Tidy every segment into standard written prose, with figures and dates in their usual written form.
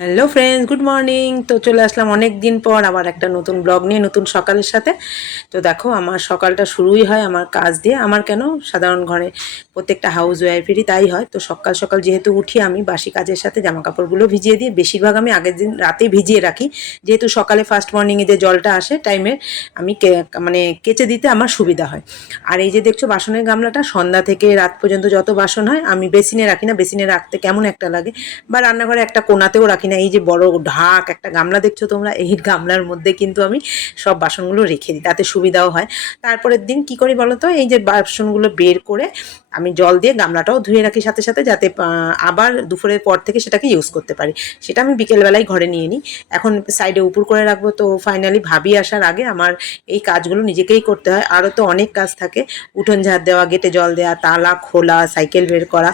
Hello friends, good morning. তো চলে আসলাম অনেক দিন পর আবার একটা নতুন ব্লগ নিয়ে, নতুন সকালের সাথে। তো দেখো, আমার সকালটা শুরুই হয় আমার কাজ দিয়ে। আমার কেন, সাধারণ ঘরে প্রত্যেকটা হাউস ওয়াইফেরই তাই হয়। তো সকাল সকাল যেহেতু উঠি, আমি বাসি কাজের সাথে জামা কাপড়গুলো ভিজিয়ে দিই। বেশিরভাগ আমি আগের দিন রাতে ভিজিয়ে রাখি, যেহেতু সকালে ফার্স্ট মর্নিংয়ে যে জলটা আসে টাইমের, আমি মানে কেচে দিতে আমার সুবিধা হয়। আর এই যে দেখছো বাসনের গামলাটা, সন্ধ্যা থেকে রাত পর্যন্ত যত বাসন হয় আমি বেসিনে রাখি না। বেসিনে রাখতে কেমন একটা লাগে, বা রান্নাঘরে একটা কোনাতেও রাখি না। এই যে বড় ঢাক একটা গামলা দেখছো তোমরা, এই গামলার মধ্যে কিন্তু আমি সব বাসনগুলো রেখে দিই, তাতে সুবিধাও হয়। তারপরের দিন কি করি বলো তো, এই যে বাসনগুলো বের করে আমি জল দিয়ে গামলাটাও ধুয়ে রাখি সাথে সাথে, যাতে আবার দুপুরের পর থেকে সেটাকে ইউজ করতে পারি। সেটা আমি বিকেলবেলায় ঘরে নিয়ে নিই। এখন সাইডে উপুর করে রাখবো। তো ফাইনালি ভাবি আসার আগে আমার এই কাজগুলো নিজেকেই করতে হয়। আরও তো অনেক কাজ থাকে, উঠোন ঝাড় দেওয়া, গেটে জল দেওয়া, তালা খোলা, সাইকেল বের করা।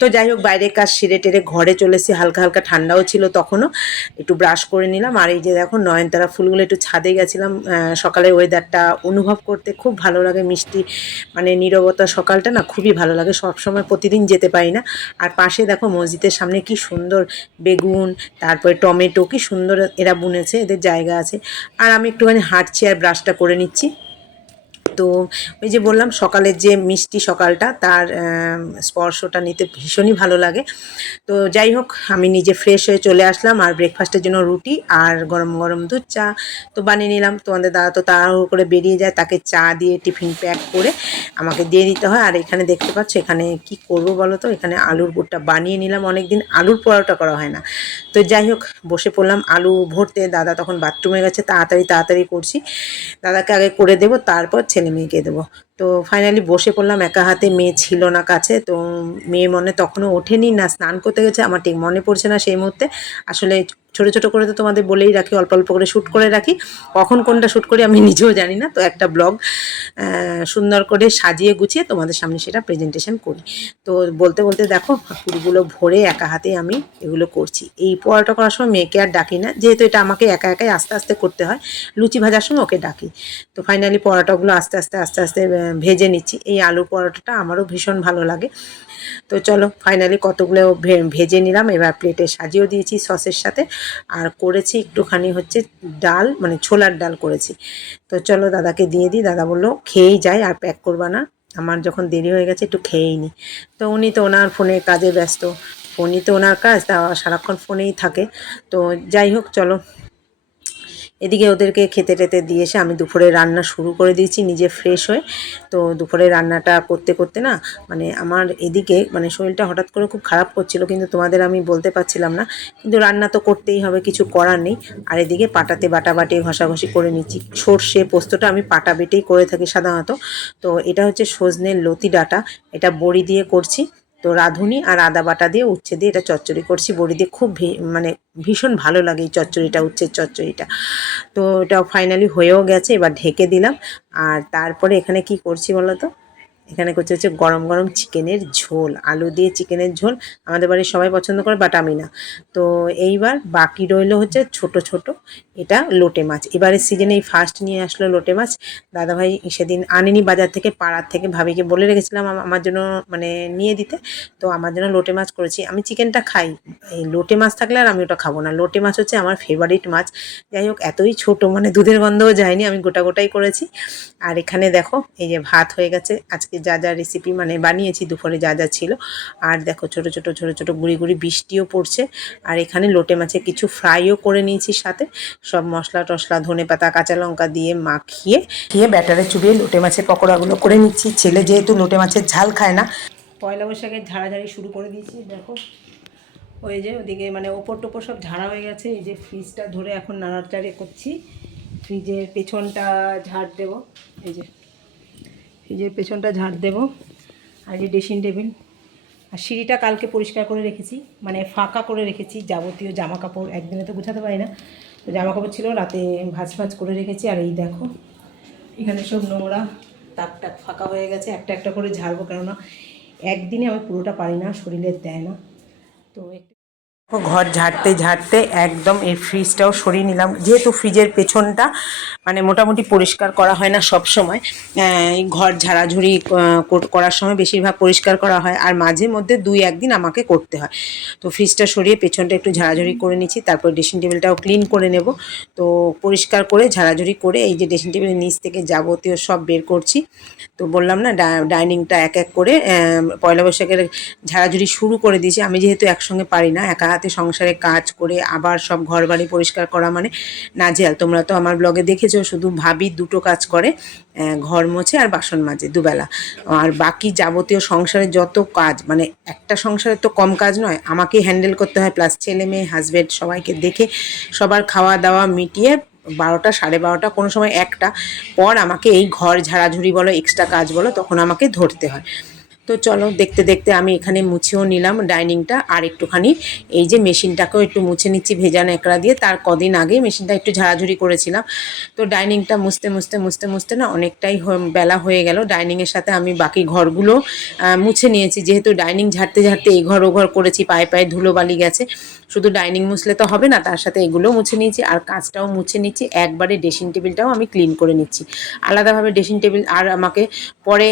তো যাই হোক, বাইরের কাজ সেরে টেরে ঘরে চলে এসেছি। হালকা হালকা ঠান্ডাও ছিল তখনও, একটু ব্রাশ করে নিলাম। আর এই যে দেখো, নয়নতারা ফুলগুলো একটু ছাদে গেছিলাম সকালে ওয়েদারটা অনুভব করতে। খুব ভালো লাগে, মিষ্টি মানে নীরবতা। সকালটা না খুবই ভালো লাগে, সবসময় প্রতিদিন যেতে পারি না। আর পাশে দেখো মসজিদের সামনে কি সুন্দর বেগুন, তারপরে টমেটো, কি সুন্দর এরা বুনেছে, এদের জায়গা আছে। আর আমি একটুখানি হাঁটছি আর ব্রাশটা করে নিচ্ছি। তো ওই যে বললাম, সকালের যে মিষ্টি সকালটা, তার স্পর্শটা নিতে ভীষণই ভালো লাগে। তো যাই হোক, আমি নিজে ফ্রেশ হয়ে চলে আসলাম। আর ব্রেকফাস্টের জন্য রুটি আর গরম গরম দুধ চা তো বানিয়ে নিলাম। তোমাদের দাদা তো তাড়াহুড়ো করে বেরিয়ে যায়, তাকে চা দিয়ে টিফিন প্যাক করে আমাকে দিয়ে দিতে হয়। আর এখানে দেখতে পাচ্ছ, এখানে কি করব বলো তো, এখানে আলুর পুরটা বানিয়ে নিলাম। অনেক দিন আলুর পরোটা করা হয় না। তো যাই হোক, বসে পড়লাম আলু ভরতে। দাদা তখন বাথরুমে গেছে, তাড়াতাড়ি তাড়াতাড়ি করছি। দাদাকে আগে করে দেবো, তারপর ছেলে মেয়েকে দেবো। তো ফাইনালি বসে পড়লাম একা হাতে। মেয়ে ছিল না কাছে, তো মেয়ে মনে তখনও ওঠেনি, না স্নান করতে গেছে, আমার ঠিক মনে পড়ছে না সেই মুহূর্তে। আসলে ছোট ছোট করে তো তোমাদের বলেই রাখি, অল্প অল্প করে শ্যুট করে রাখি। কখন কোনটা শ্যুট করি আমি নিজেও জানি না। তো একটা ব্লগ সুন্দর করে সাজিয়ে গুছিয়ে তোমাদের সামনে সেটা প্রেজেন্টেশন করি। তো বলতে বলতে দেখো, পুরগুলো ভরে একা হাতে আমি এগুলো করছি। এই পরোটা করার সময় মেয়েকে আর ডাকি না, যেহেতু এটা আমাকে একা একাই আস্তে আস্তে করতে হয়। লুচি ভাজার সময় ওকে ডাকি। তো ফাইনালি পরোটাগুলো আস্তে আস্তে আস্তে আস্তে ভেজে নিচ্ছি। এই আলু পরোটাটা আমারও ভীষণ ভালো লাগে। তো চলো, ফাইনালি কতগুলো ভেজে নিলাম। এবার প্লেটে সাজিয়েও দিয়েছি সসের সাথে। আর করেছি একটুখানি হচ্ছে ডাল, মানে ছোলার ডাল করেছি। তো চলো দাদাকে দিয়ে দিই। দাদা বললো খেয়েই যাই, আর প্যাক করবা না, আমার যখন দেরি হয়ে গেছে একটু খেয়েই নি। তো উনি তো ওনার ফোনের কাজে ব্যস্ত, ফোনই তো ওনার কাজ, তা সারাক্ষণ ফোনেই থাকে। তো যাই হোক, চলো এদিকে ওদেরকে খেতে টেতে দিয়ে এসে আমি দুপুরে রান্না শুরু করে দিয়েছি নিজে ফ্রেশ হয়ে। তো দুপুরে রান্নাটা করতে করতে না, মানে আমার এদিকে মানে শরীরটা হঠাৎ করে খুব খারাপ করছিল, কিন্তু তোমাদের আমি বলতে পারছিলাম না। কিন্তু রান্না তো করতেই হবে, কিছু করার নেই। আর এদিকে পাটাতে বাটাবাটি ঘষাঘষি করে নিচ্ছি। সর্ষে পোস্তটা আমি পাটা বেটেই করে থাকি সাধারণত। তো এটা হচ্ছে সজনের লতি ডাঁটা, এটা বড়ি দিয়ে করছি। তো রাঁধুনি আর আদা বাটা দিয়ে, উচ্ছে দিয়ে এটা চচ্চড়ি করছি বড়ি দিয়ে। খুব মানে ভীষণ ভালো লাগে এই চচ্চড়িটা, উচ্ছের চচ্চড়িটা। তো এটা ফাইনালি হয়েও গেছে, এবার ঢেকে দিলাম। আর তারপরে এখানে কি করছি বলো তো, এখানে করছে হচ্ছে গরম গরম চিকেনের ঝোল, আলু দিয়ে চিকেনের ঝোল। আমাদের বাড়ির সবাই পছন্দ করে, বাট আমি না। তো এইবার বাকি রইলো হচ্ছে ছোট ছোট, এটা লোটে মাছ। এবারের সিজনে এই ফার্স্ট নিয়ে আসলো লোটে মাছ। দাদাভাই সেদিন আনেনি বাজার থেকে, পাড়ার থেকে। ভাবিকে বলে রেখেছিলাম আমার জন্য মানে নিয়ে দিতে। তো আমার জন্য লোটে মাছ করেছি। আমি চিকেনটা খাই, এই লোটে মাছ থাকলে আর আমি ওটা খাবো না। লোটে মাছ হচ্ছে আমার ফেভারিট মাছ। যাই হোক, এতই ছোট, মানে দুধের গন্ধও যায়নি, আমি গোটা গোটাই করেছি। আর এখানে দেখো, এই যে ভাত হয়ে গেছে। আজকে যা যা রেসিপি মানে বানিয়েছি দুপুরে যা যা ছিল। আর দেখো, ছোট ছোট ছোট ছোট গুঁড়ি গুঁড়ি বৃষ্টিও পড়ছে। আর এখানে লোটে মাছে কিছু ফ্রাইও করে নিয়েছি সাথে। সব মশলা টশলা, ধনেপাতা, কাঁচা লঙ্কা দিয়ে মাখিয়ে ব্যাটারে চুবিয়ে লোটে মাছের পকোড়াগুলো করে নিচ্ছি। ছেলে যেহেতু লোটে মাছের ঝাল খায় না, পয়লা বৈশাখের ঝাড়াঝাড়ি শুরু করে দিয়েছি। দেখো, ওই যে ওদিকে মানে ওপর টোপর সব ঝাড়া হয়ে গেছে। এই যে ফ্রিজটা ধরে এখন নাড়াচাড়ি করছি। ফ্রিজের পেছনটা ঝাড় দেবো, এই যে ফ্রিজের পেছনটা ঝাড় দেবো। আর এই ড্রেসিং টেবিল আর সিঁড়িটা কালকে পরিষ্কার করে রেখেছি, মানে ফাঁকা করে রেখেছি। যাবতীয় জামা কাপড় একদিনে তো গুছাতে পারি না, তো জামা কাপড় ছিল রাতে ভাঁজ ভাঁজ করে রেখেছি। আর এই দেখো, এখানে সব নোংরা, তাক টাক ফাঁকা হয়ে গেছে। একটা একটা করে ঝাড়বো, কেননা একদিনে আমি পুরোটা পারি না, শরীরের দেয় না। তো ঘর ঝাড়তে ঝাড়তে একদম এই ফ্রিজটাও সরিয়ে নিলাম, যেহেতু ফ্রিজের পেছনটা মানে মোটামুটি পরিষ্কার করা হয় না সব সময়। এই ঘর ঝাড়াঝুড়ি করার সময় বেশিরভাগ পরিষ্কার করা হয়, আর মাঝে মধ্যে 2-1 দিন আমাকে করতে হয়। তো ফ্রিজটা সরিয়ে পেছনটা একটু ঝাড়াঝুড়ি করে নিচ্ছি, তারপর ড্রেসিং টেবিলটাও ক্লিন করে নেব। তো পরিষ্কার করে ঝাড়াঝুড়ি করে এই যে ড্রেসিং টেবিলের নিচ থেকে যাবতীয় সব বের করছি। তো বললাম না, ডাইনিংটা এক এক করে পয়লা বৈশাখের ঝাড়াঝুড়ি শুরু করে দিয়েছি। আমি যেহেতু একসঙ্গে পারি না, একা হাতে সংসারে কাজ করে আবার সব ঘর বাড়ি পরিষ্কার করা মানে নাজেহাল। তোমরা তো আমার ব্লগে দেখেছো, শুধু ভাবি দুটো কাজ করে, ঘর মোছে আর বাসন মাজে দুবেলা। আর বাকি যাবতীয় সংসারের যত কাজ, মানে একটা সংসারের তো কম কাজ নয়, আমাকেই হ্যান্ডেল করতে হয়, প্লাস ছেলে মেয়ে হাজব্যান্ড সবাইকে দেখে সবার খাওয়া দাওয়া মিটিয়ে 12টা 12:30 কোনো সময় 1টা পর আমাকে এই ঘর ঝাড়াঝুড়ি বলো, এক্সট্রা কাজ বলো, তখন আমাকে ধরতে হয়। তো চলো দেখতে দেখতে আমি এখানে মুছেও নিলাম ডাইনিংটা, আর একটুখানি এই যে মেশিনটাকেও একটু মুছে নিচ্ছি ভেজা ন্যাকড়া দিয়ে। তার কদিন আগে মেশিনটা একটু ঝাড়াঝুড়ি করেছিলাম। তো ডাইনিংটা মুছতে মুছতে মুছতে মুছতে না অনেকটাই বেলা হয়ে গেল। ডাইনিংয়ের সাথে আমি বাকি ঘরগুলো মুছে নিয়েছি, যেহেতু ডাইনিং ঝাড়তে ঝাড়তে এই ঘর ও ঘর করেছি, পায়ে পায়ে ধুলো বালি গেছে। শুধু ডাইনিং মুছলে তো হবে না, তার সাথে এগুলোও মুছে নিয়েছি আর কাজটাও মুছে নিচ্ছি। একবারে ড্রেসিং টেবিলটাও আমি ক্লিন করে নিচ্ছি আলাদাভাবে। ড্রেসিং টেবিল আর আমাকে পরে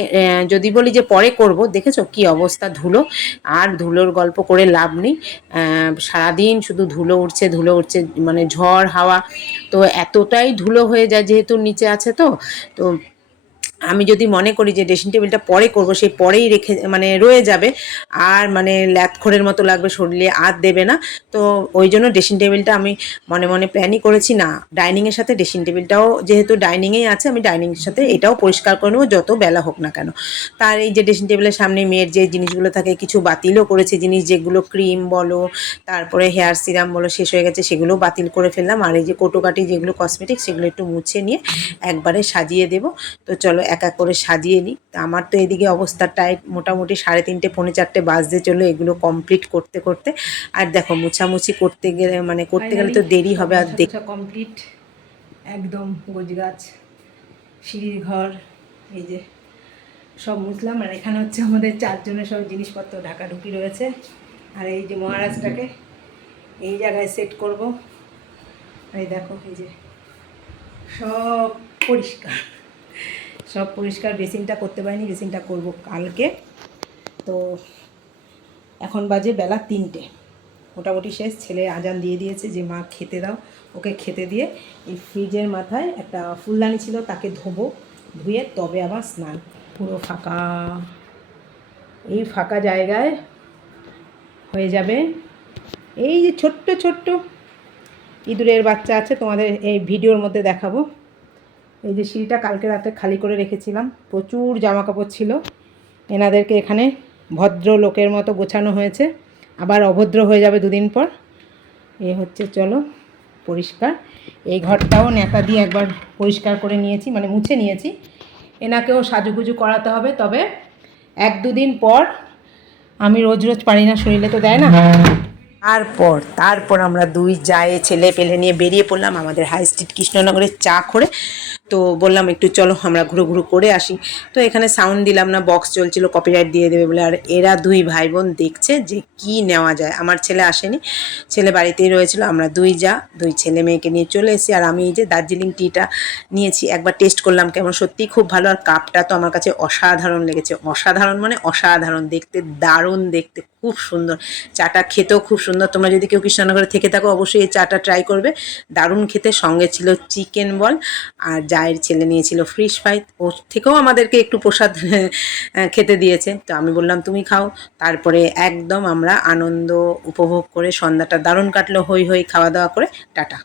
যদি বলি যে পরে করব, দেখেছো কি অবস্থা ধুলো, আর ধুলোর গল্প করে লাভ নেই। সারাদিন শুধু ধুলো উঠছে ধুলো উঠছে, মানে ঝড় হাওয়া, তো এতটাই ধুলো হয়ে যায় যেহেতু নিচে আছে। তো তো আমি যদি মনে করি যে ড্রেসিং টেবিলটা পরে করব, সেই পরেই রেখে মানে রয়ে যাবে, আর মানে ল্যাথখোরের মতো লাগবে, শরীরে আর দেবে না। তো ওই জন্য ড্রেসিং টেবিলটা আমি মনে মনে প্ল্যানই করেছি, না ডাইনিংয়ের সাথে ড্রেসিং টেবিলটাও যেহেতু ডাইনিংয়েই আছে, আমি ডাইনিংয়ের সাথে এটাও পরিষ্কার করে নেবো যত বেলা হোক না কেন। তার এই যে ড্রেসিং টেবিলের সামনে মেয়ের যে জিনিসগুলো থাকে, কিছু বাতিলও করেছে জিনিস, যেগুলো ক্রিম বলো তারপরে হেয়ার সিরাম বলো শেষ হয়ে গেছে, সেগুলো বাতিল করে ফেললাম। আর এই যে কোটোকাটি যেগুলো কসমেটিক, সেগুলো একটু মুছে নিয়ে একবারে সাজিয়ে দেবো। তো চলো এক এক করে সাজিয়ে নিই। আমার তো এদিকে অবস্থা টাইট, মোটামুটি 3:30 পৌনে 4টে বাজতে চলো এগুলো কমপ্লিট করতে করতে। আর দেখো মুছামুছি করতে গেলে মানে করতে গেলে তো দেরি হবে। আর দেখা কমপ্লিট একদম, গোছগাছ, সিঁড়ির ঘর, এই যে সব মুছলাম। আর এখানে হচ্ছে আমাদের 4 জনের সব জিনিসপত্র ঢাকাঢুকি রয়েছে। আর এই যে মহারাজটাকে এই জায়গায় সেট করব। এই দেখো এই যে সব পরিষ্কার, সব পরিষ্কার। বেসিনটা করতে পারিনি, বেসিনটা করব কালকে। তো এখন বাজে বেলা 3টে, মোটামুটি শেষ। ছেলে আজান দিয়ে দিয়েছে যে মা খেতে দাও, ওকে খেতে দিয়ে এই ফ্রিজের মাথায় একটা ফুলদানি ছিল, তাকে ধোবো, ধুয়ে তবে আবার স্নান। পুরো ফাঁকা, এই ফাঁকা জায়গায় হয়ে যাবে এই যে ছোট্ট ছোট্ট ইঁদুরের বাচ্চা আছে, তোমাদের এই ভিডিওর মধ্যে দেখাবো। এই যে সিঁড়িটা কালকে রাতে খালি করে রেখেছিলাম, প্রচুর জামা কাপড় ছিল, এনাদেরকে এখানে ভদ্র লোকের মতো গোছানো হয়েছে, আবার অভদ্র হয়ে যাবে 2 দিন পর। এ হচ্ছে চলো পরিষ্কার। এই ঘরটাও ন্যাকা দিয়ে একবার পরিষ্কার করে নিয়েছি, মানে মুছে নিয়েছি। এনাকেও সাজুগুজু করাতে হবে, তবে 1-2 দিন পর। আমি রোজ রোজ পারি না, শরীরে তো দেয় না। তারপর আমরা 2 জায়ে ছেলে পেলে নিয়ে বেরিয়ে পড়লাম আমাদের হাই স্ট্রিট কৃষ্ণনগরের চা করে। তো বললাম একটু চলো আমরা ঘুরু ঘুরু করে আসি। তো এখানে সাউন্ড দিলাম না, বক্স চলছিল, কপিরাইট দিয়ে দেবে বলে। আর এরা 2 ভাই বোন দেখছে যে কি নেওয়া যায়। আমার ছেলে আসেনি, ছেলে বাড়িতেই রয়েছিল। আমরা 2 যা 2 ছেলে মেয়েকে নিয়ে চলে এসেছি। আর আমি এই যে দার্জিলিং টিটা নিয়েছি, একবার টেস্ট করলাম কেমন, সত্যিই খুব ভালো। আর কাপটা তো আমার কাছে অসাধারণ লেগেছে, অসাধারণ মানে অসাধারণ, দেখতে দারুণ, দেখতে খুব সুন্দর। চাটা খেতেও খুব সুন্দর। তোমরা যদি কেউ কৃষ্ণনগরে থেকে থাকো অবশ্যই এই চাটা ট্রাই করবে, দারুণ খেতে। সঙ্গে ছিল চিকেন বল, আর জায়ের ছেলে নিয়েছিল ফিশ ফ্রাই, ওর থেকেও আমাদেরকে একটু প্রসাদ খেতে দিয়েছে। তো আমি বললাম তুমি খাও। তারপরে একদম আমরা আনন্দ উপভোগ করে সন্ধ্যাটা দারুণ কাটলো, হই হই খাওয়া দাওয়া করে। টাটা।